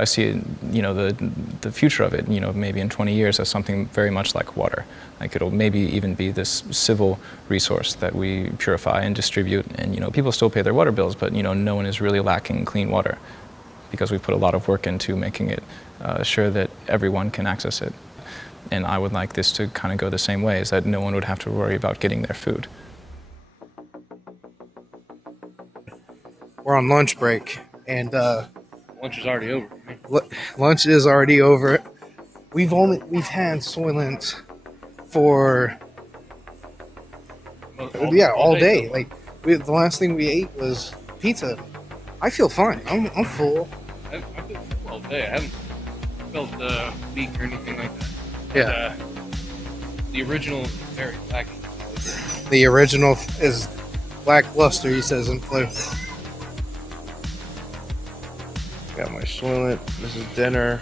I see, the future of it, maybe in 20 years as something very much like water. Like it'll maybe even be this civil resource that we purify and distribute, and people still pay their water bills, but no one is really lacking clean water because we put a lot of work into making it sure that everyone can access it. And I would like this to kind of go the same way, is that no one would have to worry about getting their food. We're on lunch break, and lunch is already over. Lunch is already over. We've had Soylent for all day. Like the last thing we ate was pizza. I feel fine. I'm full. I've been full all day. I haven't felt weak or anything like that. Yeah. The original is very lacking. The original is lackluster, he says in flavor. Got my Soylent. This is dinner.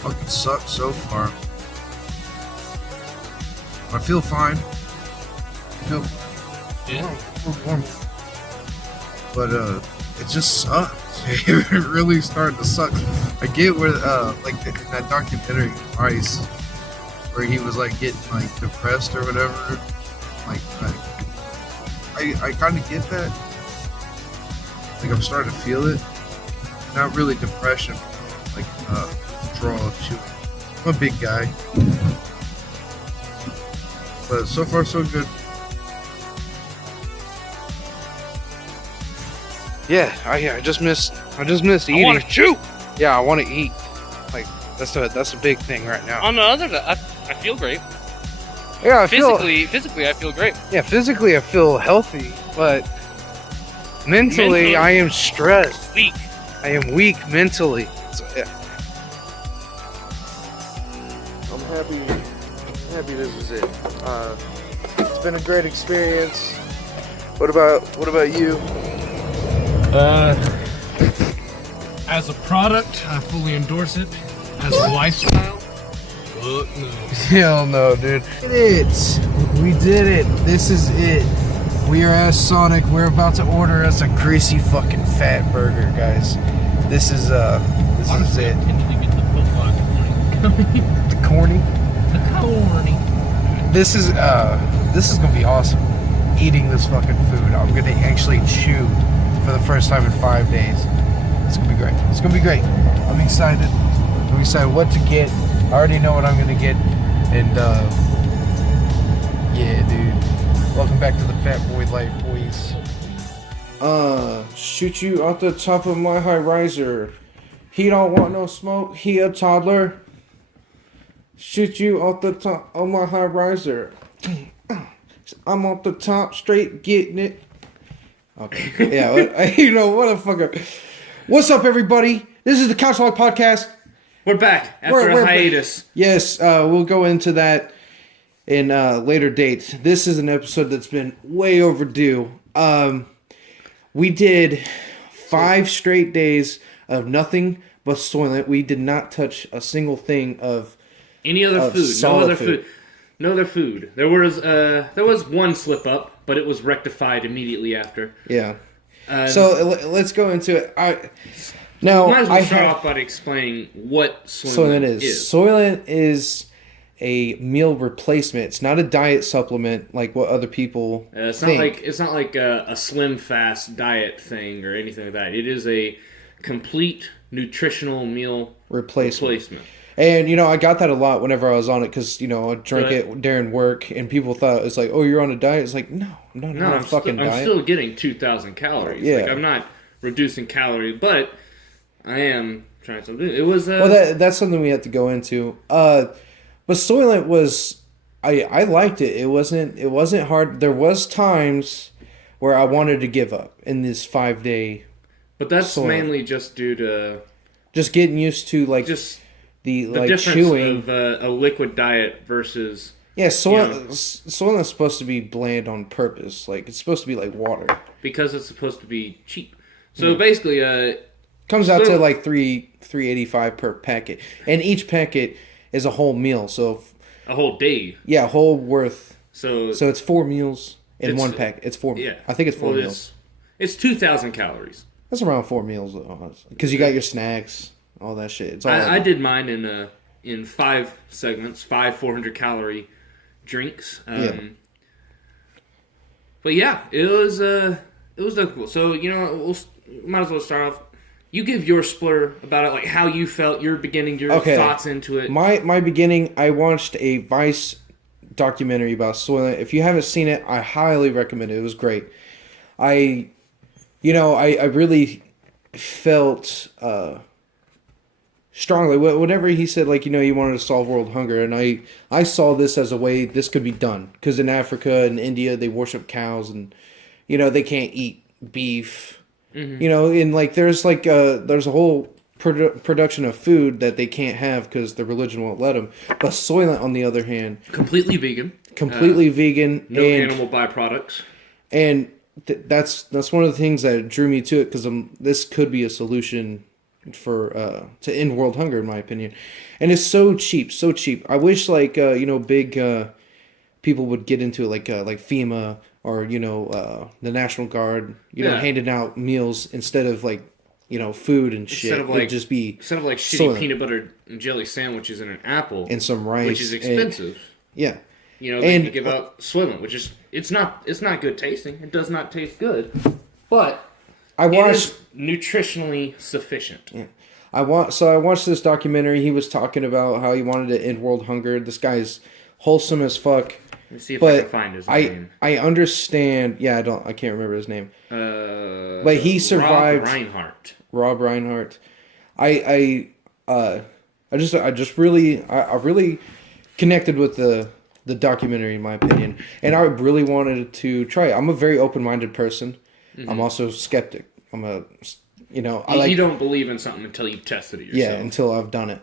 Fucking sucks so far. I feel fine. Warm. But it just sucks. It really started to suck. I get where like in that documentary Ice, where he was like getting like depressed or whatever. Like I kind of get that. Like I'm starting to feel it. Not really depression, like withdrawal of chewing. I'm a big guy, but so far so good. Yeah, I just missed eating. I want to chew. Yeah, I want to eat. Like that's a big thing right now. On the other side, I feel great. Yeah, physically, I feel great. Yeah, physically I feel healthy, but mentally I am stressed. Weak. I am weak mentally. So, yeah. I'm happy this was it. It's been a great experience. What about you? As a product, I fully endorse it. As a lifestyle, fuck no. Hell no, dude. We did it. This is it. We are at Sonic. We're about to order us a greasy fucking fat burger, guys. This is Honestly, it. I tend to get the foot The corny. The corny. This is gonna be awesome. Eating this fucking food. I'm gonna actually chew for the first time in 5 days. It's gonna be great. It's gonna be great. I'm excited. I'm excited what to get. I already know what I'm gonna get. And yeah, dude. Welcome back to the Fat Boy Life, boys. Shoot you off the top of my high riser. He don't want no smoke. He a toddler. Shoot you off the top of my high riser. I'm off the top, straight getting it. Okay. Yeah. What a fucker. What's up, everybody? This is the Couch Log Podcast. We're back after a hiatus. Yes, we'll go into that in later dates. This is an episode that's been way overdue. We did 5 straight days of nothing but Soylent. We did not touch a single thing of any other food. No other food. No other food. There was one slip up, but it was rectified immediately after. Yeah. So let's go into it. Might as well start off by explaining what Soylent is. Soylent is a meal replacement. It's not a diet supplement like what other people think. It's not like a slim fast diet thing or anything like that. It is a complete nutritional meal replacement. And, I got that a lot whenever I was on it because, I drank it during work and people thought it's like, oh, you're on a diet? It's like, no, I'm not on a fucking diet. I'm still getting 2,000 calories. Yeah. Like, I'm not reducing calories, but I am trying something. It was... well, that's something we had to go into. But Soylent was... I liked it. It wasn't hard. There was times where I wanted to give up in this 5-day... But that's mainly just due to... Just getting used to, like... Just... The difference chewing of a liquid diet versus... Yeah, Soylent's supposed to be bland on purpose. Like, it's supposed to be like water. Because it's supposed to be cheap. So basically... comes out to like $3.85 per packet. And each packet is a whole meal, so... A whole day. Yeah, a whole worth. So it's 4 meals. in It's- one pack. It's 4. Yeah. I think it's 4 Well, meals. It's 2,000 calories. That's around 4 meals, because you got your snacks, all that shit. It's all. I did mine in 5 segments, 5 400-calorie drinks. But yeah, it was difficult. So might as well start off. You give your splur about it, like how you felt, your beginning, your thoughts into it. My beginning, I watched a Vice documentary about Soylent. If you haven't seen it, I highly recommend it. It was great. I really felt strongly whenever he said, like, he wanted to solve world hunger, and I saw this as a way this could be done, because in Africa and India they worship cows, and they can't eat beef. And like there's a whole production of food that they can't have because the religion won't let them. But Soylent, on the other hand, Completely vegan. vegan, No and animal byproducts. and that's one of the things that drew me to it, because this could be a solution for to end world hunger, in my opinion. And it's so cheap. I wish big people would get into it, like FEMA or the National Guard, handing out meals instead of food and shit. Instead of It'd just be shitty Soylent. peanut butter and jelly sandwiches and an apple and some rice, which is expensive. Yeah. They can give out Soylent, which is it's not good tasting. It does not taste good, but it is nutritionally sufficient. Yeah. I watched this documentary. He was talking about how he wanted to end world hunger. This guy's wholesome as fuck. Let me see if I can find his name. I understand. Yeah, I can't remember his name. But he survived. Rob Reinhardt. I really connected with the documentary, in my opinion, and I really wanted to try it. I'm a very open-minded person. Mm-hmm. I'm also a skeptic. You don't believe in something until you've tested it yourself. Yeah, until I've done it.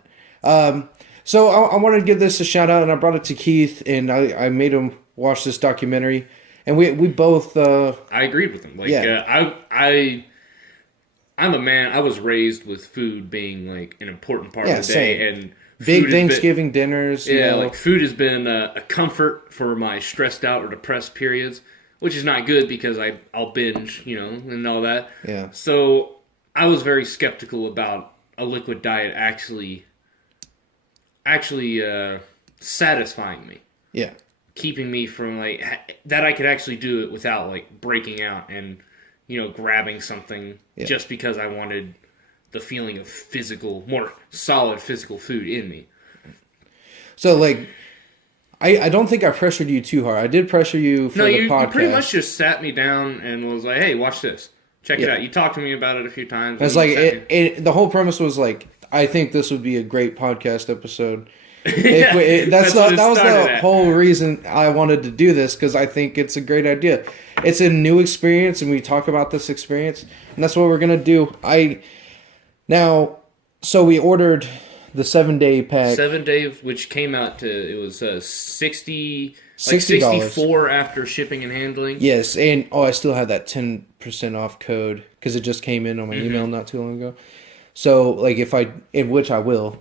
So I wanted to give this a shout out, and I brought it to Keith, and I made him watch this documentary, and we both. I agreed with him. I'm a man. I was raised with food being like an important part of the day, and big Thanksgiving dinners. Yeah, food has been a comfort for my stressed out or depressed periods, which is not good because I'll binge, and all that. Yeah. So I was very skeptical about a liquid diet actually satisfying me. Yeah. Keeping me from that I could actually do it without breaking out and grabbing something just because I wanted the feeling of more solid physical food in me. So I don't think I pressured you too hard. I did pressure you for the podcast. You pretty much just sat me down and was like, "Hey, watch this. Check it out." You talked to me about it a few times. It's the whole premise was I think this would be a great podcast episode. That was the whole reason I wanted to do this, because I think it's a great idea. It's a new experience, and we talk about this experience, and that's what we're gonna do. So we ordered the 7-day pack. 7 days, which came out to it was $60, $64 after shipping and handling. Yes, and I still have that 10% off code because it just came in on my email not too long ago. So which I will,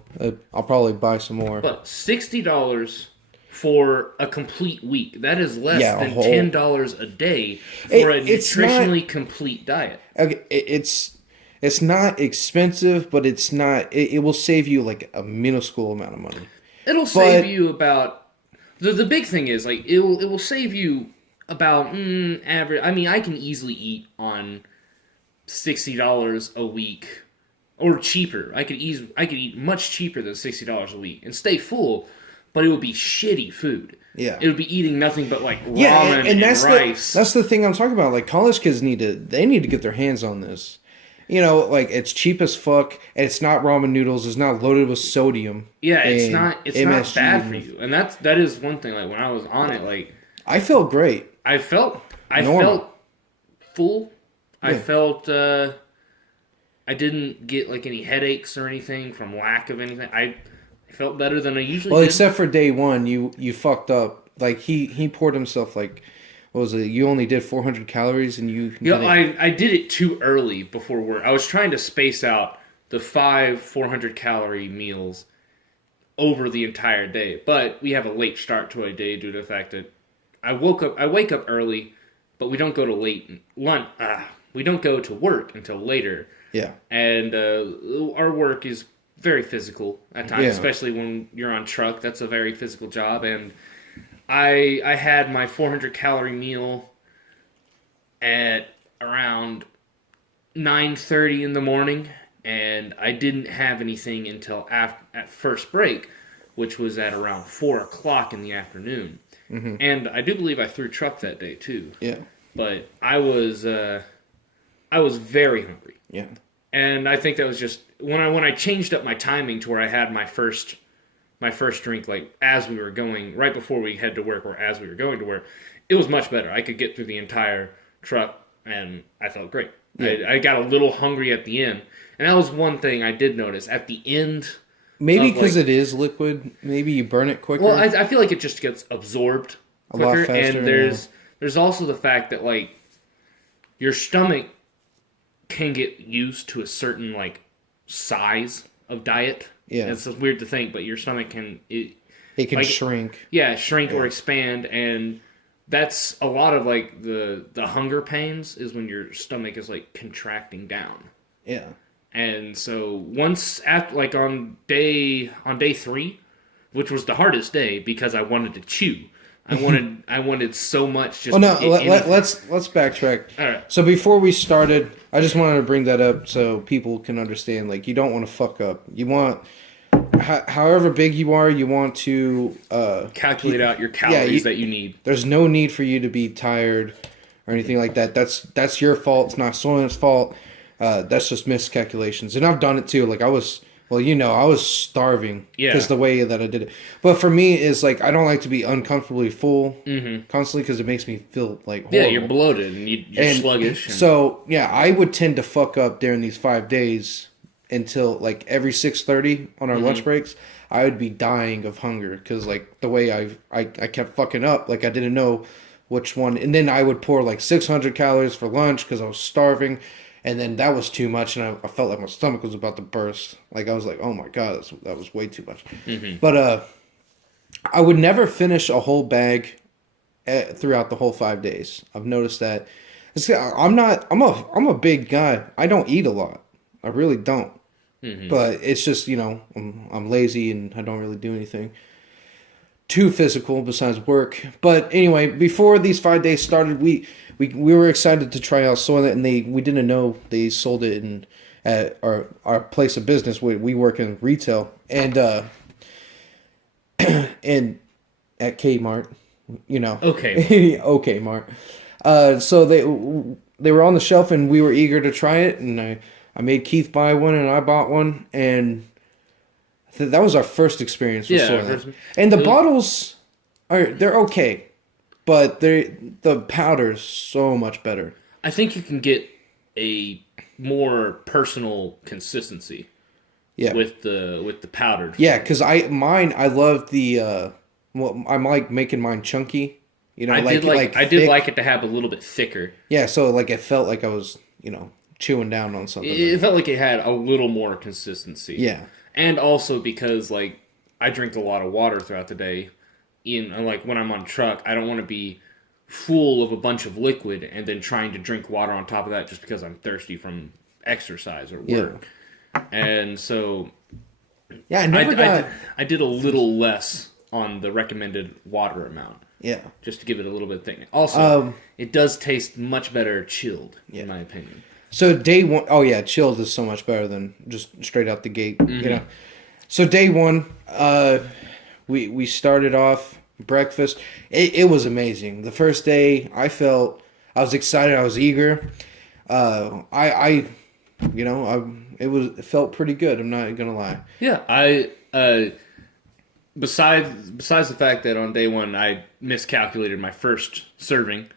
I'll probably buy some more. But $60 for a complete week. That is less than $10 a day for a nutritionally complete diet. Okay, it's not expensive, but it's not. It will save you a minuscule amount of money. It'll save you about. The big thing is it will save you about average. I mean, I can easily eat on $60 a week. Or cheaper. I could eat much cheaper than $60 a week and stay full, but it would be shitty food. Yeah, it would be eating nothing but ramen and rice. That's the thing I'm talking about. College kids need to get their hands on this. It's cheap as fuck, and it's not ramen noodles. It's not loaded with sodium. Yeah, it's not bad for you, and that is one thing. When I was on it, I felt great. I felt full. Yeah. I felt. I didn't get any headaches or anything from lack of anything. I felt better than I usually did. Except for day one, you fucked up. He poured himself what was it? You only did 400 calories and you... I did it too early before work. I was trying to space out the 5 400-calorie meals over the entire day. But we have a late start to our day due to the fact that I wake up early, but we don't go to late lunch. We don't go to work until later. Yeah. And our work is very physical at times, Yeah. especially when you're on truck. That's a very physical job. And I had my 400-calorie meal at around 9:30 in the morning, and I didn't have anything until at first break, which was at around 4 o'clock in the afternoon. Mm-hmm. And I do believe I threw truck that day too. Yeah. But I was very hungry. Yeah. And I think that was just when I changed up my timing to where I had my first drink like as we were going, right before we head to work or as we were going to work, it was much better. I could get through the entire truck and I felt great. Yeah. I got a little hungry at the end. And that was one thing I did notice at the end. Maybe because it is liquid, maybe you burn it quicker. Well, I feel like it just gets absorbed quicker. A lot faster, and there's also the fact that like your stomach can get used to a certain like size of diet. Yeah. And it's weird to think, but your stomach can it can like, shrink. Yeah, shrink or expand, and that's a lot of like the hunger pains is when your stomach is like contracting down. Yeah. And so once after like on day 3, which was the hardest day because I wanted to chew. I wanted so much just. Oh no! anything. Let's backtrack. All right. So before we started, I just wanted to bring that up so people can understand. Like, you don't want to fuck up. You want, however big you are, you want to Calculate out your calories that you need. There's no need for you to be tired or anything like that. That's your fault. It's not someone's fault. That's just miscalculations. And I've done it too. Like I was starving because the way that I did it. But for me, is like I don't like to be uncomfortably full constantly because it makes me feel like horrible. Yeah, you're bloated and you're sluggish. And... So yeah, I would tend to fuck up during these 5 days until like every 6:30 on our lunch breaks. I would be dying of hunger because like the way I kept fucking up. Like I didn't know which one, and then I would pour like 600 calories for lunch because I was starving. And then that was too much, and I felt like my stomach was about to burst. Like, I was like, oh my God, that was way too much. Mm-hmm. But I would never finish a whole bag throughout the whole 5 days. I've noticed that. I'm a big guy. I don't eat a lot. I really don't. Mm-hmm. But it's just, I'm lazy, and I don't really do anything too physical besides work. But anyway, before these 5 days started, we were excited to try out Soylent, and we didn't know they sold it at our place of business. We work in retail, and and at Kmart, Okay. Okay, Mart. So they were on the shelf, and we were eager to try it, and I made Keith buy one, and I bought one, and that was our first experience with Soylent. And the bottles they're okay. But the powder's so much better. I think you can get a more personal consistency. Yeah. With the powdered. Yeah, because I love the I like making mine chunky. I did like it to have a little bit thicker. Yeah, so like it felt like I was chewing down on something. It felt like it had a little more consistency. Yeah, and also because like I drink a lot of water throughout the day. Like when I'm on truck, I don't want to be full of a bunch of liquid and then trying to drink water on top of that just because I'm thirsty from exercise or work. Yeah. And so, yeah, I did a little less on the recommended water amount. Yeah, just to give it a little bit of thing. Also, it does taste much better chilled, in my opinion. So day one, oh yeah, chilled is so much better than just straight out the gate. Mm-hmm. So day one, we started off breakfast. It was amazing. The first day, I was excited. I was eager. It felt pretty good. I'm not gonna lie. Yeah, besides the fact that on day one I miscalculated my first serving,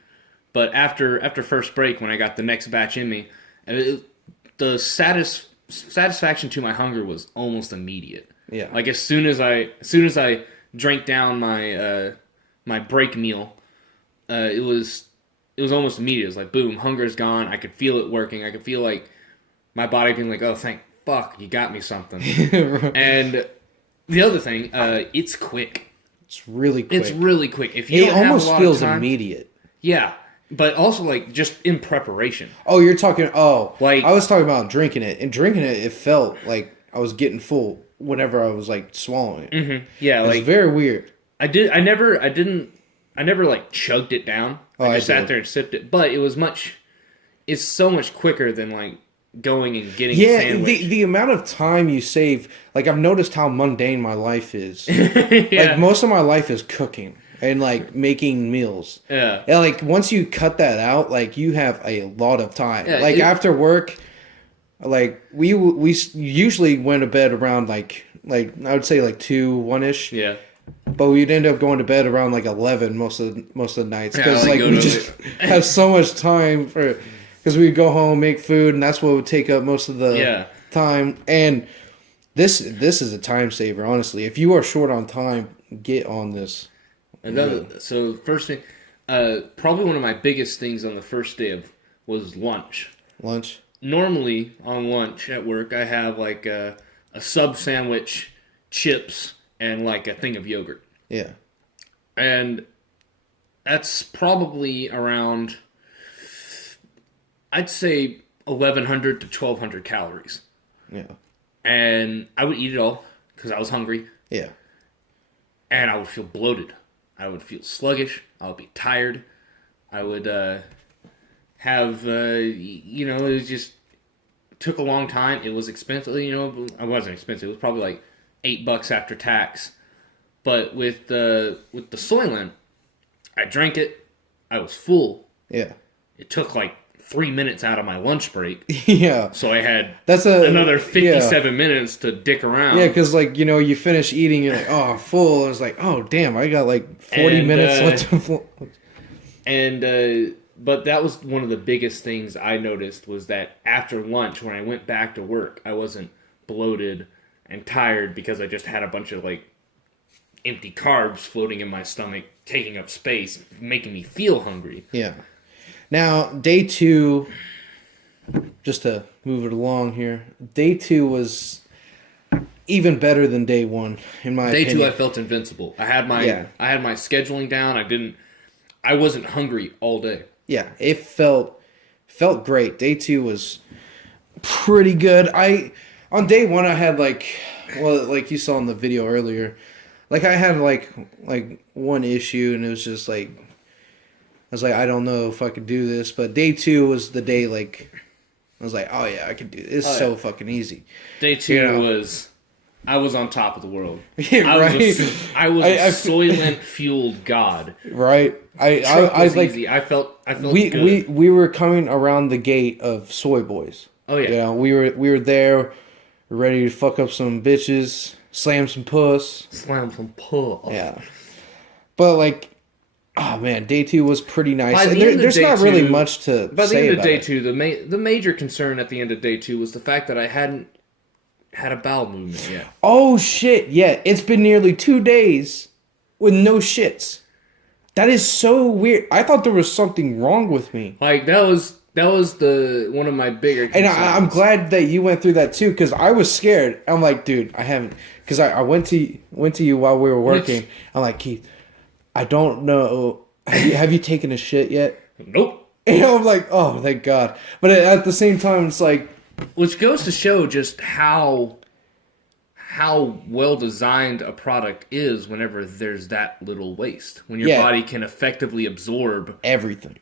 but after first break when I got the next batch in me, the satisfaction to my hunger was almost immediate. Yeah. Like as soon as I drank down my break meal, it was almost immediate. It was like boom, hunger's gone. I could feel it working. I could feel like my body being like, oh thank fuck, you got me something. And the other thing, it's quick. It's really quick. It's really quick. If you it don't have almost a lot feels of time, immediate. Yeah. but also like just in preparation. Oh, you're talking. Oh, Like- I was talking about drinking it, and drinking it, it felt like I was getting full whenever I was like swallowing it. Yeah, It was like very weird. I never like chugged it down. Oh, I just I sat did. there and sipped it. But it's so much quicker than like going and getting a Yeah, sandwich. the amount of time you save. Like I've noticed how mundane my life is. Yeah. Like most of my life is cooking and like making meals. Yeah. And like once you cut that out, like you have a lot of time. Yeah, like it- after work, like we usually went to bed around like I would say like 2-1ish. Yeah. But we'd end up going to bed around like 11 most of the nights because Yeah, like, like go we to just have so much time for because we'd go home, make food, and that's what would take up most of the time. And this is a time saver, honestly. If you are short on time, get on this. So first thing, probably one of my biggest things on the first day was lunch. Lunch. Normally on lunch at work, I have like a sub sandwich, chips, and like a thing of yogurt. Yeah. And that's probably around, I'd say 1,100 to 1,200 calories. Yeah. And I would eat it all because I was hungry. Yeah. And I would feel bloated. I would feel sluggish. I would be tired. I would have, it was just, took a long time. It was expensive, it wasn't expensive. It was probably like $8 after tax. But with the Soylent, I drank it. I was full. Yeah. It took like 3 minutes out of my lunch break. Yeah. So I had That's another 57 minutes to dick around. Yeah, because like you finish eating, you're like, oh, full. And it's like, oh, damn, I got like 40 And, minutes left to. And but that was one of the biggest things I noticed was that after lunch, when I went back to work, I wasn't bloated and tired because I just had a bunch of like empty carbs floating in my stomach, taking up space, making me feel hungry. Yeah. Now, day 2, just to move it along here, day 2 was even better than day 1, in my opinion. Day 2, I felt invincible. I had my scheduling down. I wasn't hungry all day. Yeah, it felt great. Day 2 was pretty good. On day 1 I had like you saw in the video earlier, like I had like one issue, and it was just like I was like, I don't know if I could do this. But day 2 was the day like I was like, oh yeah, I could do this. It's so fucking easy. Day 2 was I was on top of the world. Yeah, I was a Soylent fueled god. Right. I was like easy. I felt we were coming around the gate of SOYBOYS. Oh yeah. You know, we were there, ready to fuck up some bitches, slam some puss. Slam some puss. Yeah. But like, oh man, day 2 was pretty nice. By the And end of there's day not really 2 much to By the say end of about day it. 2, the major concern at the end of day 2 was the fact that I hadn't had a bowel movement yet. Oh shit! Yeah, it's been nearly 2 days with no shits. That is so weird. I thought there was something wrong with me. Like that was the one of my bigger concerns. And I'm glad that you went through that too, because I was scared. I'm like, dude, I haven't, because I went to you while we were working. I'm like, Keith, I don't know. Have you taken a shit yet? Nope. And I'm like, oh, thank God. But at the same time, it's like, which goes to show just how well designed a product is whenever there's that little waste. When your body can effectively absorb everything.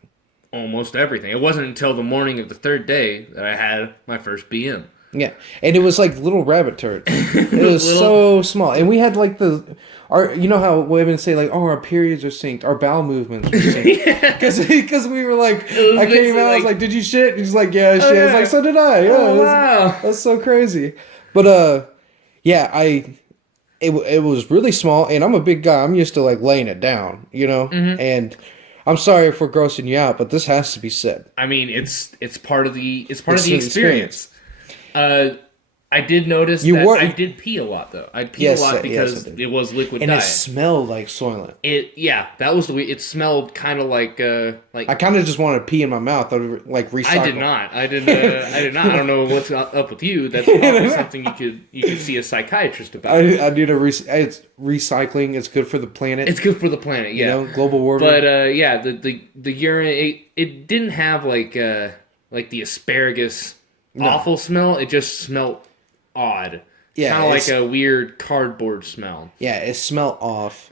Almost everything. It wasn't until the morning of the 3rd day that I had my first BM. Yeah, and it was like little rabbit turds. It was so small, and we had like you know how women say like, oh, our periods are synced, our bowel movements are synced, because we were like, I came out, I was like, did you shit? And he's like, yeah, I shit. I was like, so did I. Yeah, wow, that's so crazy. But yeah, it was really small, and I'm a big guy. I'm used to like laying it down, you know, and. I'm sorry if we're grossing you out, but this has to be said. I mean, it's part of the experience. I I did notice You that were- I did pee a lot though. I pee Yes, a lot yes, because I did. it was liquid And diet. it smelled like Soylent. That was the way it smelled, kind of like I kind of just wanted to pee in my mouth. Like recycle. I did not. I did not. I don't know what's up with you. That's probably something you could see a psychiatrist about. I need a it's recycling. It's good for the planet. It's good for the planet, yeah. You know, global warming. But the urine it didn't have like the asparagus awful smell. It just smelled odd. Yeah, Kind of like it's- a weird cardboard smell. Yeah, it smelled off.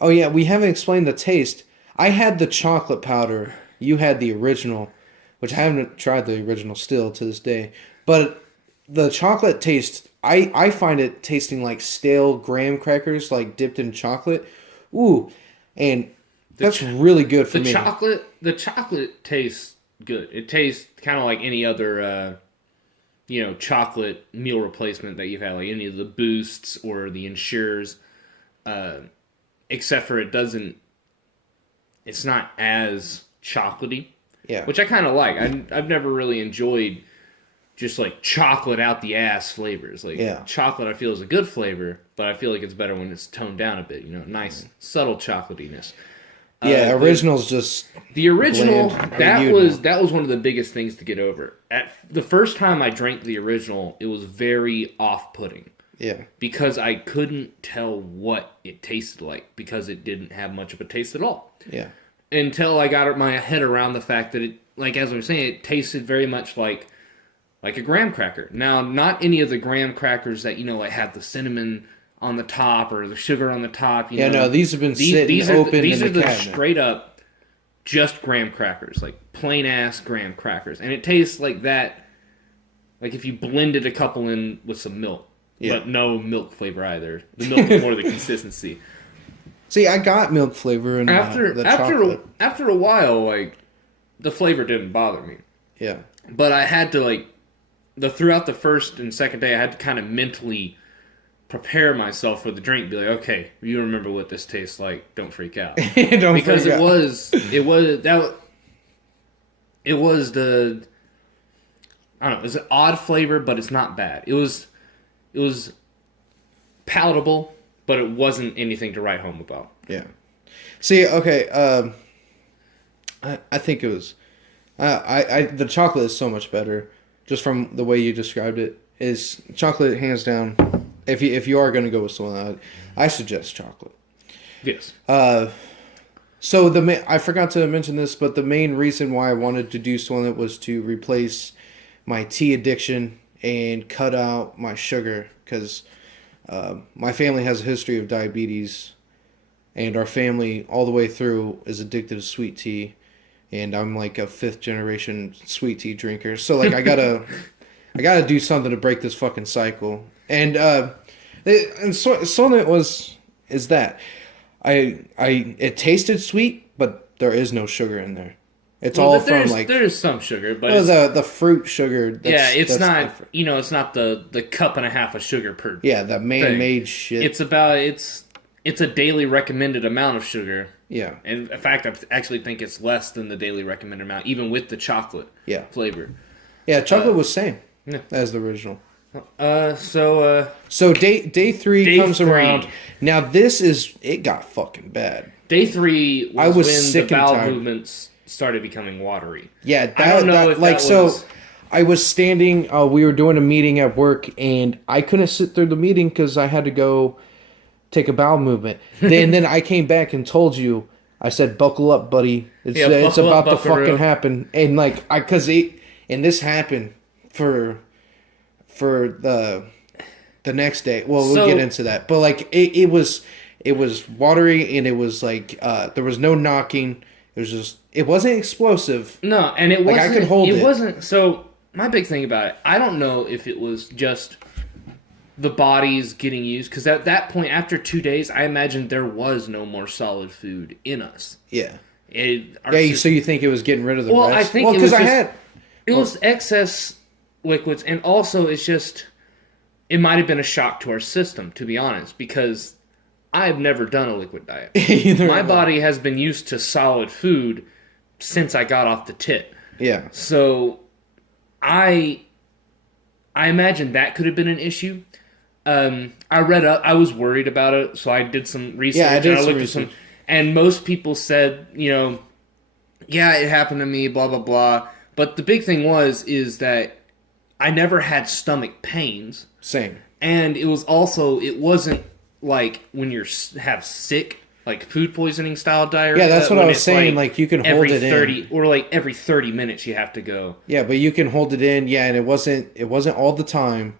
Oh yeah, we haven't explained the taste. I had the chocolate powder. You had the original, which I haven't tried the original still to this day. But the chocolate taste, I find it tasting like stale graham crackers, like dipped in chocolate. Ooh, and that's really good for me. The chocolate tastes good. It tastes kind of like any other chocolate meal replacement that you've had, like any of the Boosts or the Ensures, except for it's not as chocolatey, Yeah, which I kind of like. I've never really enjoyed just like chocolate out the ass flavors. Like chocolate, I feel is a good flavor, but I feel like it's better when it's toned down a bit. Nice subtle chocolatiness. yeah. Original's just The original, bland. that was one of the biggest things to get over. At the first time I drank the original, it was very off-putting yeah. because I couldn't tell what it tasted like because it didn't have much of a taste at all. Yeah. Until I got my head around the fact that it, like as I was saying, it tasted very much like a graham cracker. Now, not any of the graham crackers that like have the cinnamon on the top or the sugar on the top. No, these have been sitting open These in are the the cabinet. straight up just graham crackers, like plain ass graham crackers, and it tastes like that. Like if you blended a couple in with some milk, but no milk flavor either. The milk is more the consistency. See, I got milk flavor in the chocolate. After a while, like the flavor didn't bother me. Yeah. But I had to throughout the first and second day, I had to kind of mentally prepare myself for the drink. Be like, okay, you remember what this tastes like. Don't freak out. Because it was the, I don't know, it's an odd flavor, but it's not bad. It was palatable, but it wasn't anything to write home about. Yeah. See, okay, I think it was, the chocolate is so much better, just from the way you described it. Is chocolate hands down? If you are going to go with someone, I suggest chocolate. Yes. So I forgot to mention this, but the main reason why I wanted to do Soylent was to replace my tea addiction and cut out my sugar, because my family has a history of diabetes, and our family all the way through is addicted to sweet tea, and I'm like a 5th generation sweet tea drinker. So like I gotta do something to break this fucking cycle. And Soylent is that. It tasted sweet, but there is no sugar in there. It's all from like there's some sugar, but the fruit sugar. it's not different. it's not the cup and a half of sugar per. Yeah, that man-made shit. It's a daily recommended amount of sugar. Yeah, and in fact, I actually think it's less than the daily recommended amount, even with the chocolate. Flavor. Yeah, chocolate was same as the original. So day 3 comes around. Now it got fucking bad. Day 3 I was when sick the and bowel tired. movements started becoming watery. Yeah, I don't know if that was... I was standing. We were doing a meeting at work, and I couldn't sit through the meeting because I had to go take a bowel movement. Then I came back and told you. I said, "Buckle up, buddy. It's about to fucking happen." And like and this happened for the next day. Well, we'll get into that. But like it was watery, and it was like there was no knocking. It was just, it wasn't explosive. No, and it wasn't. I could hold it. It wasn't. So my big thing about it, I don't know if it was just the body's getting used, because at that point, after 2 days, I imagined there was no more solid food in us. Yeah. So you think it was getting rid of the rest? I think it was it was excess liquids, and also it might have been a shock to our system, to be honest, because I have never done a liquid diet. My body has been used to solid food since I got off the tit. Yeah. So I I imagine that could have been an issue. I read up. I was worried about it, so I did some research. Yeah, I did and some looked research. at some, and most people said, yeah, it happened to me, blah blah blah. But the big thing is that I never had stomach pains, Same. and it wasn't like when have sick. Like food poisoning style diarrhea. Yeah, that's what I when was it's saying. Like you can hold every it 30, in, or like every 30 minutes you have to go. yeah, but you can hold it in. Yeah, and it wasn't all the time.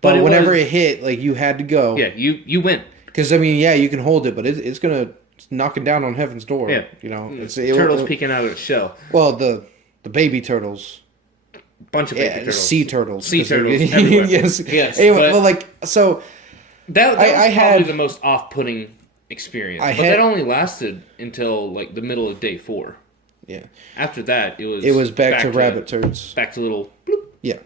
But But it whenever was- it hit, like you had to go. Yeah, you win. Because I mean, yeah, you can hold it, but it's gonna knock it down on heaven's door. Yeah. You know, Turtles peeking out of its shell. Well, the baby turtles. Bunch of baby turtles. Sea turtles. Sea 'cause they're- turtles everywhere. yes. Yes, Anyway, but- well, like so. That was I probably had- the most off-putting experience. I But had- that only lasted until like the middle of day 4. Yeah. After that, it It was back to rabbit turds. Back to little. Bloop. Yeah.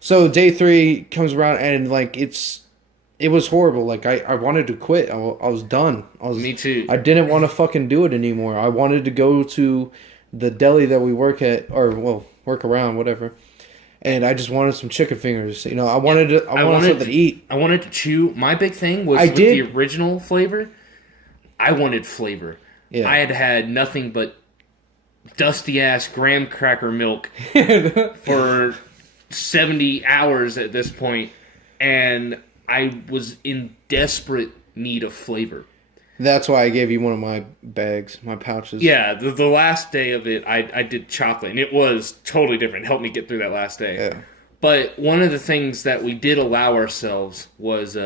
So day 3 comes around and like it was horrible. Like I wanted to quit. I was done. Me too. I didn't want to fucking do it anymore. I wanted to go to the deli that we work at, or well, work around, whatever. And I just wanted some chicken fingers. You know, I wanted something to eat. I wanted to chew. My big thing was I with did. the original flavor. I wanted flavor. Yeah. I had nothing but dusty ass graham cracker milk for 70 hours at this point, and I was in desperate need of flavor. That's why I gave you one of my bags, my pouches. Yeah, the last day of it, I did chocolate, and it was totally different. It helped me get through that last day. Yeah. But one of the things that we did allow ourselves was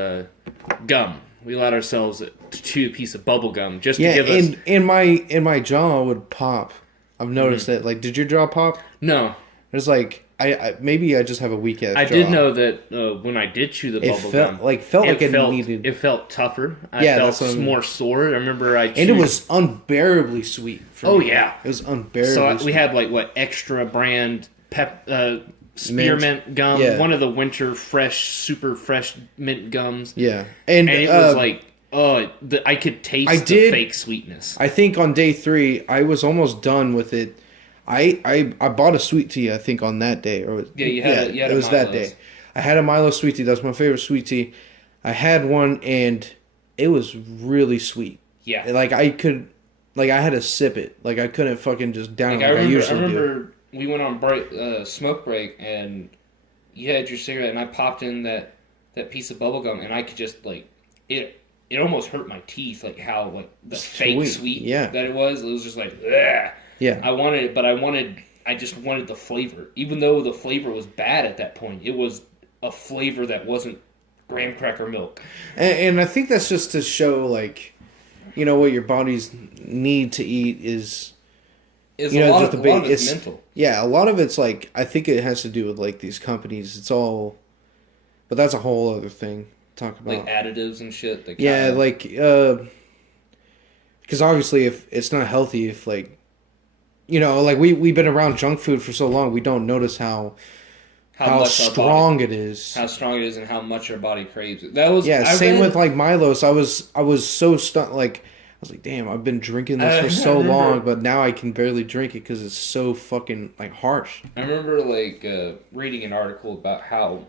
gum. We allowed ourselves to chew a piece of bubble gum just to Yeah, give us... and my jaw would pop. I've noticed that. Like, did your jaw pop? No. It's like I maybe I just have a weak ass. I jaw. did know that when I did chew the It bubble felt gum... like it needed. It felt tougher. I Yeah, felt that's what I mean. more sore. I remember I chewed... And it was unbearably sweet. Oh, me. yeah. It was unbearably. So sweet. we had like extra brand spearmint gum, Yeah. one of the winter super fresh mint gums, Yeah, and and it was like I could taste the did- fake sweetness. I think on day 3 I was almost done with it. I bought a sweet tea. I think on that day, or Yeah, you had it a was that Milo's. day. I had a Milo sweet tea. That's my favorite sweet tea. I had one and it was really sweet. Yeah, Like I had to sip it. Like I couldn't fucking just down like it like I I usually do. remember we went on break, smoke break, and you had your cigarette, and I popped in that piece of bubble gum, and I could just like it. It almost hurt my teeth, like how like the fake sweet Yeah. that it was. It was just like, ugh. Yeah. I wanted it, but I just wanted the flavor. Even though the flavor was bad at that point, it was a flavor that wasn't graham cracker milk. And I think that's just to show, like, you know, what your bodies need to eat is, It's you a know, lot just of, a big, a lot of it's it's mental. Yeah, a lot of it's like, I think it has to do with like these companies. It's all, but that's a whole other thing to talk about. Like additives and shit. That Yeah, kinda, like, because obviously if it's not healthy, if like, you know, like we've been around junk food for so long, we don't notice how much our strong body, it is. how strong it is, and how much our body craves it. That was Yeah, I same read- with like Milos. I was so stunned. Like I was like, damn, I've been drinking this for so remember- long, but now I can barely drink it because it's so fucking like harsh. I remember like reading an article about how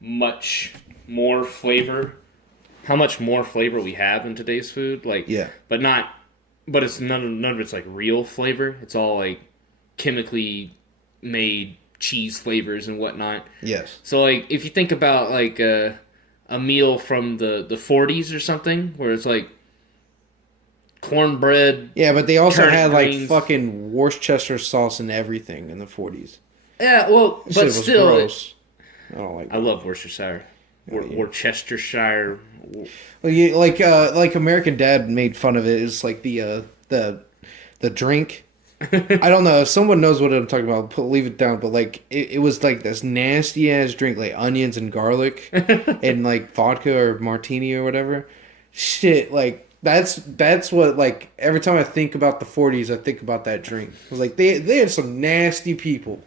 much more flavor we have in today's food. Like, Yeah. but it's none of it's like real flavor. It's all like chemically made cheese flavors and whatnot. Yes. So like if you think about like a meal from the 40s or something, where it's like cornbread. Yeah, but they also Turnip had like greens. fucking Worcestershire sauce and everything in the 40s. Yeah, well, Shit but was still, gross. I don't like I love Worcestershire. Worcestershire. Well, you, like American Dad made fun of it. It's like the drink. I don't know if someone knows what I'm talking about. Leave it down. But like it was like this nasty ass drink, like onions and garlic, and like vodka or martini or whatever. Shit, like that's what like every time I think about the 40s, I think about that drink. I was like they had some nasty people.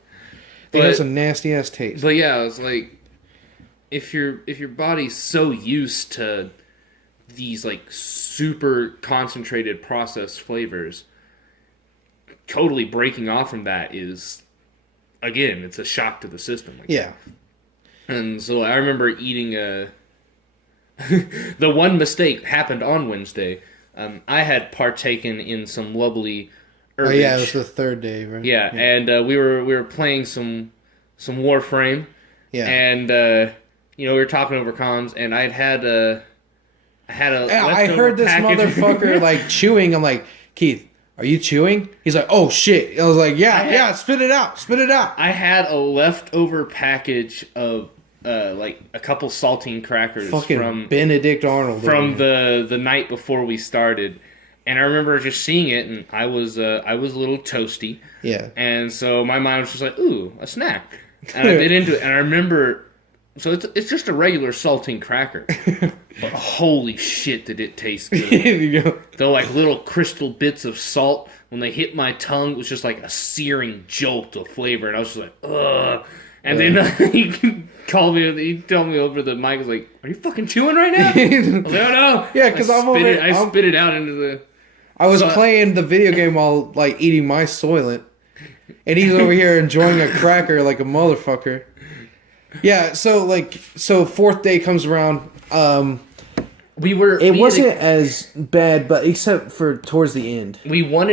They had But- some nasty ass taste. But yeah, it's like if your body's so used to these like super concentrated processed flavors, totally breaking off from that is, again, it's a shock to the system. Like, Yeah. And so I remember eating the one mistake happened on Wednesday. I had partaken in some lovely herbage. Oh yeah, it was the third day, right? Yeah, and we were playing some Warframe. Yeah. And we were talking over comms, and I had a I heard this package. motherfucker like chewing. I'm like, Keith, are you chewing? He's like, oh shit. I was like, yeah, spit it out. I had a leftover package of like a couple saltine crackers fucking from Benedict Arnold from the night before we started. And I remember just seeing it, and I was a little toasty. Yeah. And so my mind was just like, ooh, a snack. And I bit into it, and I remember, so it's just a regular saltine cracker, but holy shit did it taste good. The like little crystal bits of salt, when they hit my tongue, it was just like a searing jolt of flavor, and I was just like, ugh. And then he told me over the mic, I was like, are you fucking chewing right now? I was like, oh no. Yeah, because I spit it out into the... I was playing the video game while like eating my Soylent. And he's over here enjoying a cracker like a motherfucker. Yeah, so fourth day comes around. It wasn't as bad, but except for towards the end. We were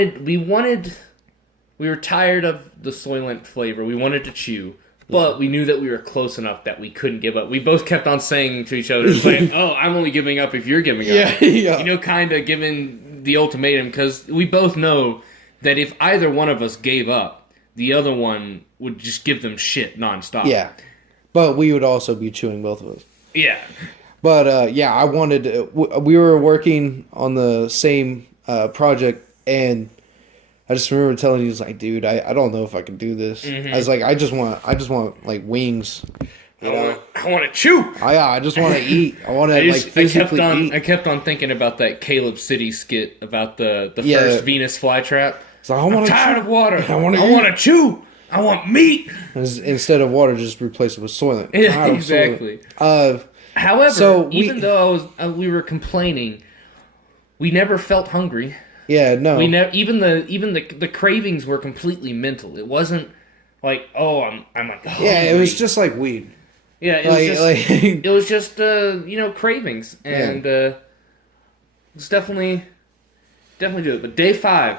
tired of the Soylent flavor. We wanted to chew, but we knew that we were close enough that we couldn't give up. We both kept on saying to each other, like, "Oh, I'm only giving up if you're giving up." Yeah. Kind of giving the ultimatum, because we both know that if either one of us gave up, the other one would just give them shit nonstop. Yeah. But we would also be chewing, both of us. Yeah. But, I wanted... we were working on the same project, and I just remember telling you, like, dude, I don't know if I can do this. Mm-hmm. I was like, I just want like, wings. I want to chew. I just want to eat. I want to, physically eat. I kept on thinking about that Caleb City skit about the first Venus flytrap. So I'm tired of water. I want to chew. I want meat. Instead of water, just replace it with Soylent. Yeah, exactly. However, even though we were complaining, we never felt hungry. Yeah, no. We never even the cravings were completely mental. It wasn't like, oh, I'm like hungry. Yeah, it was just like weed. Yeah, it was just cravings, and it's definitely do it. But day five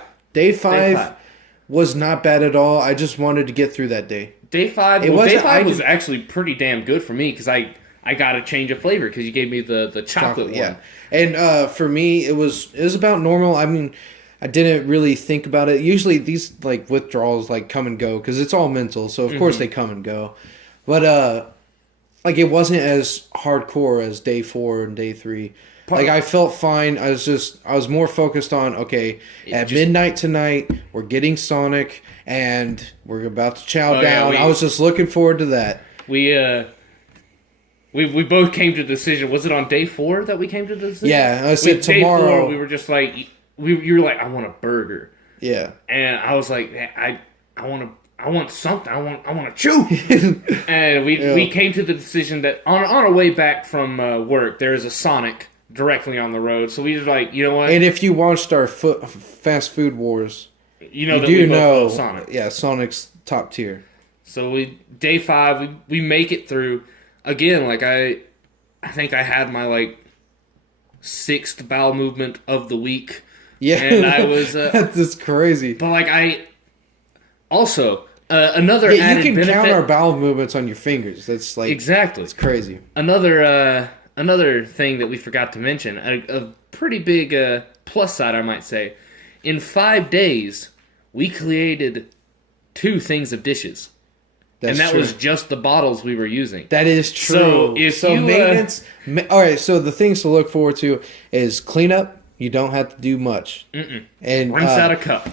was not bad at all. I just wanted to get through that day. Day five was actually pretty damn good for me, because I got a change of flavor because you gave me the chocolate one. Yeah, and for me it was about normal. I mean, I didn't really think about it. Usually these like withdrawals like come and go because it's all mental. So of course they come and go, but like it wasn't as hardcore as day 4 and day 3. Like I felt fine. I was more focused on midnight tonight we're getting Sonic and we're about to chow down. I was just looking forward to that. We both came to the decision. Was it on day 4 that we came to the decision? Yeah, I said tomorrow. Day 4, we were just like you were like, I want a burger. Yeah, and I was like, I want something. I want to chew. And we came to the decision that on our way back from work, there is a Sonic directly on the road. So we just like, you know what? And if you watched our fast food wars, you know Sonic. Yeah, Sonic's top tier. So day 5, we make it through. Again, like I think I had my like 6th bowel movement of the week. Yeah, and I was that's crazy. But like I also another added you can benefit, count our bowel movements on your fingers. That's like exactly. It's crazy. Another thing that we forgot to mention, a pretty big plus side, I might say. In 5 days, we created 2 things of dishes. That's and that true. was just the bottles we were using. That is true. So maintenance... all right, so the things to look forward to is cleanup. You don't have to do much. Mm-mm. And rinse out a cup.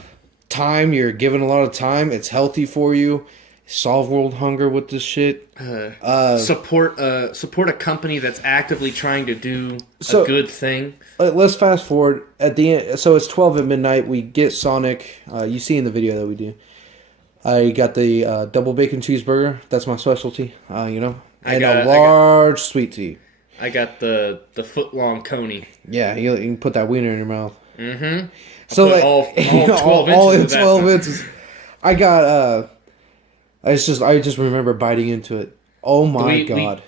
Time, you're given a lot of time. It's healthy for you. Solve world hunger with this shit. Support a company that's actively trying to do a good thing. Let's fast forward at the end. So it's 12 at midnight. We get Sonic. You see in the video that we do. I got the double bacon cheeseburger. That's my specialty. And a large sweet tea. I got the foot-long coney. Yeah, you can put that wiener in your mouth. Mm-hmm. So like all 12 inches. All in 12 inches. I got I just remember biting into it. Oh my We- god.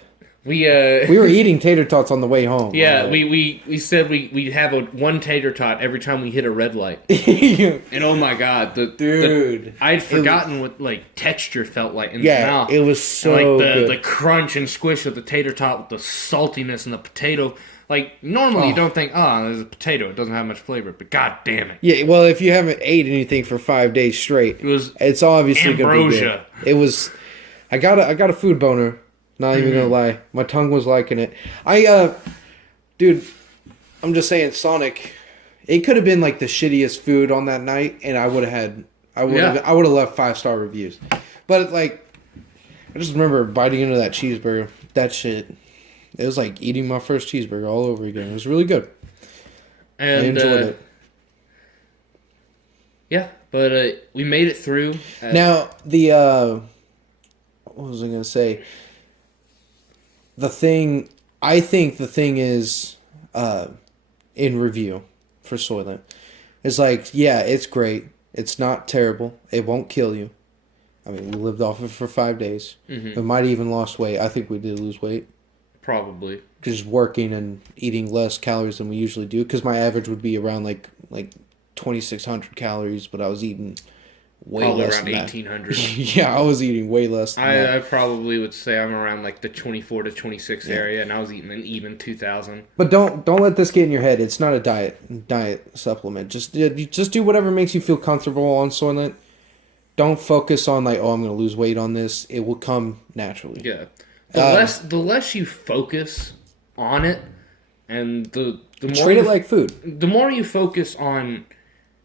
We We were eating tater tots on the way home. yeah, by the we said we'd have one tater tot every time we hit a red light. way. And oh my god, Dude. I'd forgotten what like texture felt like in the Yeah, mouth. it was And, so like good. the crunch and squish of the tater tot with the saltiness and the potato. Like normally you don't think, oh, there's a potato, it doesn't have much flavor, but god damn it. Yeah, well, if you haven't ate anything for 5 days straight, It was it's obviously gonna be good. ambrosia. It was. I got a food boner. Not even gonna lie, my tongue was liking it. Dude, I'm just saying, Sonic. It could have been like the shittiest food on that night, and I would have left 5-star reviews. But like, I just remember biting into that cheeseburger. That shit. It was like eating my first cheeseburger all over again. It was really good. And I enjoyed it. Yeah, but we made it through. Now what was I gonna say? I think the thing is, in review for Soylent, is like, yeah, it's great. It's not terrible. It won't kill you. I mean, we lived off it for 5 days. Mm-hmm. We might even lost weight. I think we did lose weight. Probably. Just working and eating less calories than we usually do. Because my average would be around like 2,600 calories, but I was eating way Probably less around than 1,800. that. Yeah, I was eating way less than that. I probably would say I'm around like the 24 to 26 area, and I was eating an even 2,000. But don't let this get in your head. It's not a diet supplement. Just do whatever makes you feel comfortable on Soylent. Don't focus on like, oh, I'm going to lose weight on this. It will come naturally. Yeah, the less you focus on it, and the more Treat it like food. the more you focus on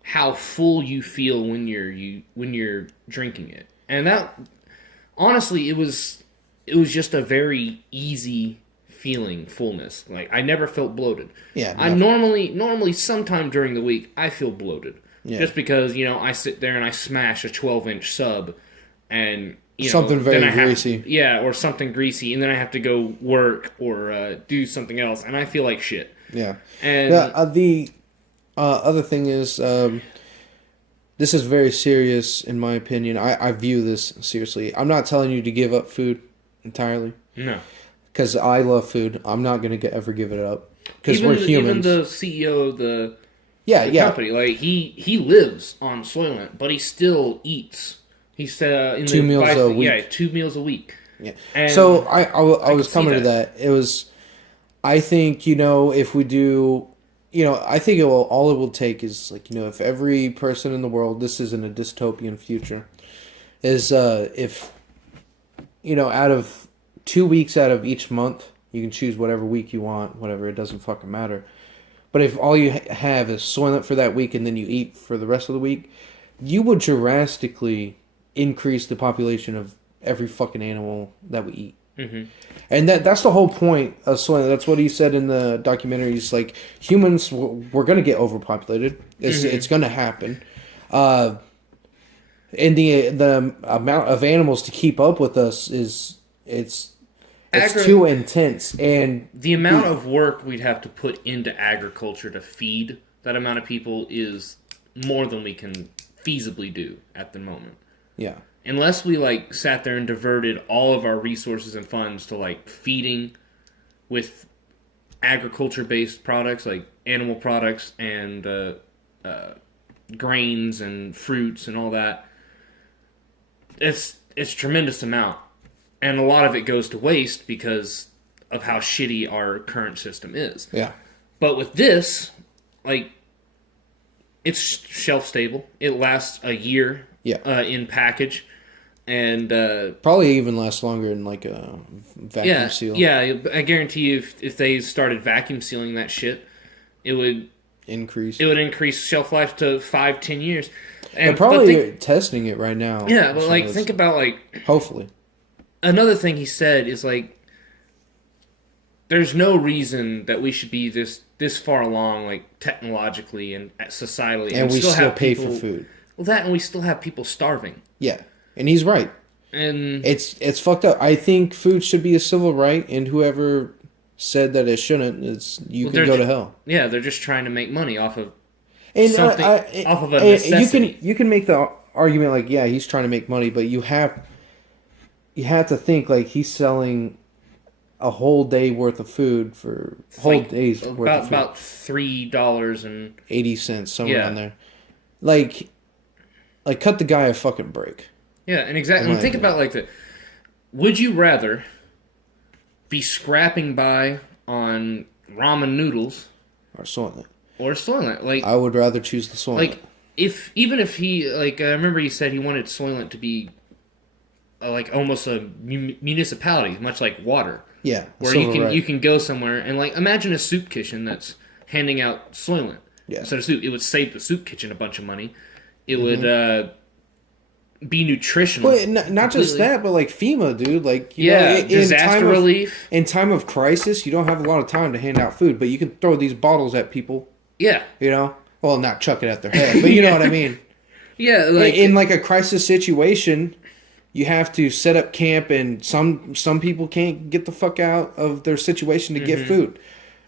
how full you feel when you're drinking it, and that honestly, it was just a very easy feeling fullness. Like I never felt bloated. Yeah, I normally sometime during the week I feel bloated. Yeah. Just because, I sit there and I smash a 12-inch sub and, Something very then I have- greasy. yeah, or something greasy, and then I have to go work or do something else, and I feel like shit. Yeah. And The other thing is, this is very serious in my opinion. I view this seriously. I'm not telling you to give up food entirely. no. Because I love food. I'm not going to ever give it up. Because we're Even humans. the CEO of the yeah. company, like, he lives on Soylent, but he still eats. He's in 2 meals a week. Yeah, 2 meals a week. Yeah. And So I was see coming to that. It was, I think, if we do, I think all it will take is like, if every person in the world, this isn't a dystopian future, is if, out of 2 weeks out of each month, you can choose whatever week you want, whatever, it doesn't fucking matter. But if all you have is Soylent for that week and then you eat for the rest of the week, you would drastically increase the population of every fucking animal that we eat. Mm-hmm. And that's the whole point of Soylent. That's what he said in the documentary. He's like, humans, we're going to get overpopulated. It's going to happen. And the amount of animals to keep up with us it's too intense. And the amount of work we'd have to put into agriculture to feed that amount of people is more than we can feasibly do at the moment. yeah. Unless we sat there and diverted all of our resources and funds to feeding with agriculture-based products like animal products and grains and fruits and all that, it's a tremendous amount, and a lot of it goes to waste because of how shitty our current system is. Yeah. But with this, it's shelf stable. It lasts a year. Yeah. In package. And probably even lasts longer in a vacuum seal. Yeah, I guarantee you, if they started vacuum sealing that shit, it would increase. It would increase shelf life to 5-10 years. And they're probably testing it right now. Yeah, but think about hopefully. Another thing he said is there's no reason that we should be this far along technologically and societally, and we still have pay people, for food. Well, that and we still have people starving. Yeah. And he's right. And it's fucked up. I think food should be a civil right, and whoever said that it shouldn't, can go to hell. Yeah, they're just trying to make money off of something, off of a necessity. You can make the argument he's trying to make money, but you have you have to think like he's selling a whole day worth of food for whole days worth of food. About $3 and 80 cents, somewhere Yeah. on there. Like cut the guy a fucking break. yeah, and exactly. In And my think opinion. about like would you rather be scrapping by on ramen noodles Or Soylent. or Soylent? Like I would rather choose the Soylent. like even if he like I remember he said he wanted Soylent to be like almost a municipality, much like water. yeah. Where Silver you can go somewhere and like imagine a soup kitchen that's handing out Soylent Yeah. instead of soup. It would save the soup kitchen a bunch of money. It Mm-hmm. would be nutritional. But not just completely. that, but like FEMA, dude. Like Disaster relief. In time of crisis, you don't have a lot of time to hand out food, but you can throw these bottles at people. Yeah, You know, well, not chuck it at their head, but you know what I mean. yeah. Like In like a crisis situation, you have to set up camp, and some people can't get the fuck out of their situation to Mm-hmm. get food.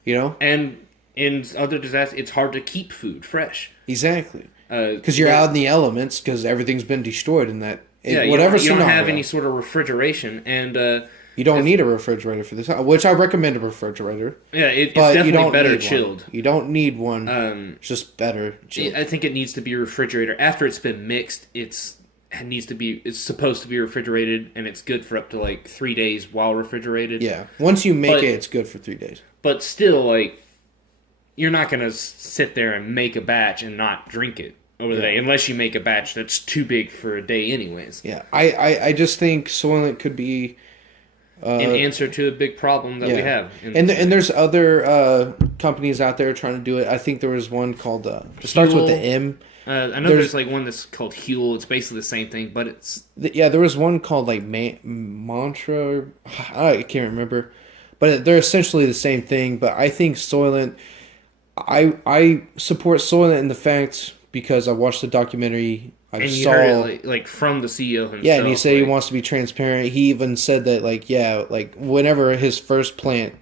You know, and in other disasters, it's hard to keep food fresh exactly. because Because you're out in the elements, because everything's been destroyed in that. Yeah, Whatever you don't have scenario. any sort of refrigeration, and You don't need a refrigerator for this, which I recommend a refrigerator. yeah, it's But you definitely don't better need chilled. One. You don't need one. Um, It's just better chilled. I think it needs to be a refrigerator after it's been mixed. It's supposed to be refrigerated, and it's good for up to like 3 days while refrigerated. Yeah. Once you make But- it, it's good for 3 days. But still, like, you're not gonna sit there and make a batch and not drink it over the day, unless you make a batch that's too big for a day, anyways. Yeah. I just think Soylent could be. An answer to a big problem that we have. And there's other companies out there trying to do it. I think there was one called. It starts with the M. I know there's like one that's called Huel. It's basically the same thing, but it's Yeah, there was one called like Mantra. I can't remember, but they're essentially the same thing. But I think Soylent. I support Soylent in the fact because I watched the documentary. I and you saw heard it like from the CEO himself. yeah, and he said he like, wants to be transparent. He even said that like whenever his first plant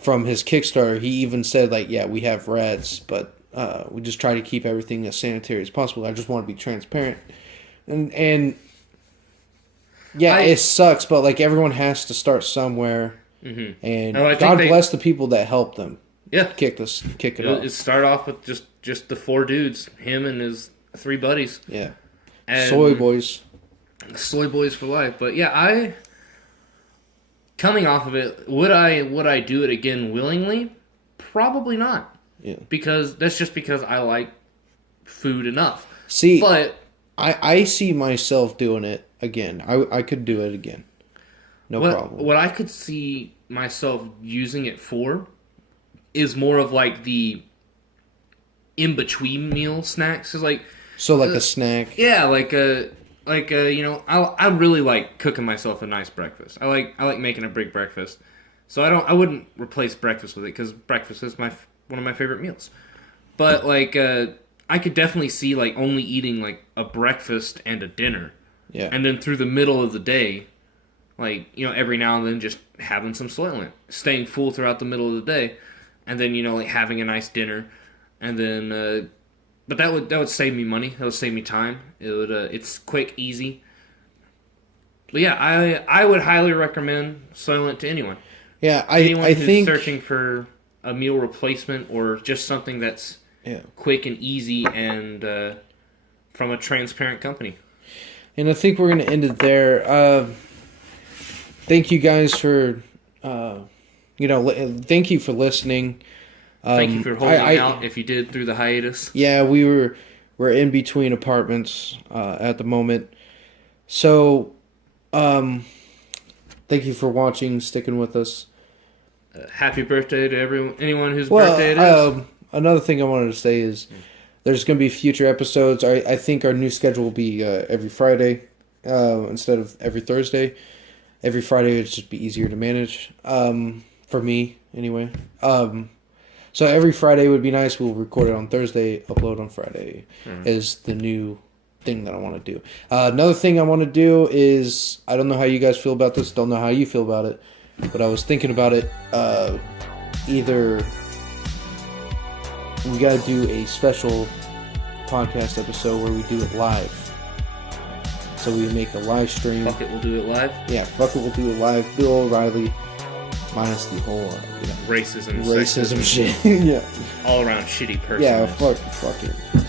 from his Kickstarter, he even said like we have rats, but we just try to keep everything as sanitary as possible. I just want to be transparent, and it sucks, but like everyone has to start somewhere, and No, I think God they- bless the people that help them yeah. kick it off. It started off with just the 4 dudes, him and his 3 buddies. Yeah, And soy boys. Soy boys for life. But yeah, coming off of it, would I do it again willingly? Probably not. Yeah. Because that's just because I like food enough. See, But I see myself doing it again. I could do it again. No problem. what I could see myself using it for is more of like the in between meal snacks. Is like So like a snack. yeah, like you know, I really like cooking myself a nice breakfast. I like making a big breakfast. So I wouldn't replace breakfast with it because breakfast is one of my favorite meals. But like I could definitely see like only eating like a breakfast and a dinner. Yeah. And then through the middle of the day, like, you know, every now and then just having some Soylent, staying full throughout the middle of the day, and then, you know, like having a nice dinner, and then, but that would save me money. That would save me time. It's quick, easy. But yeah, I would highly recommend Soylent to anyone. Yeah, Anyone I who's think searching for a meal replacement or just something that's quick and easy and from a transparent company. And I think we're going to end it there. Thank you guys for, thank you for listening. Thank you for holding out if you did through the hiatus. Yeah, we're in between apartments at the moment. So, thank you for watching, sticking with us. Happy birthday to anyone whose birthday it is. Another thing I wanted to say is there's going to be future episodes. I think our new schedule will be every Friday instead of every Thursday. Every Friday would just be easier to manage for me, anyway. So every Friday would be nice. We'll record it on Thursday, upload on Friday is the new thing that I want to do. Another thing I want to do is, I don't know how you guys feel about this, don't know how you feel about it, but I was thinking about it. Either we got to do a special podcast episode where we do it live. So we make a live stream. Fuck it, we'll do it live. Yeah, fuck it, we'll do it live. Bill O'Reilly, minus the whole Racism, racism sexism, shit. Yeah. all around shitty person. Yeah, fuck it.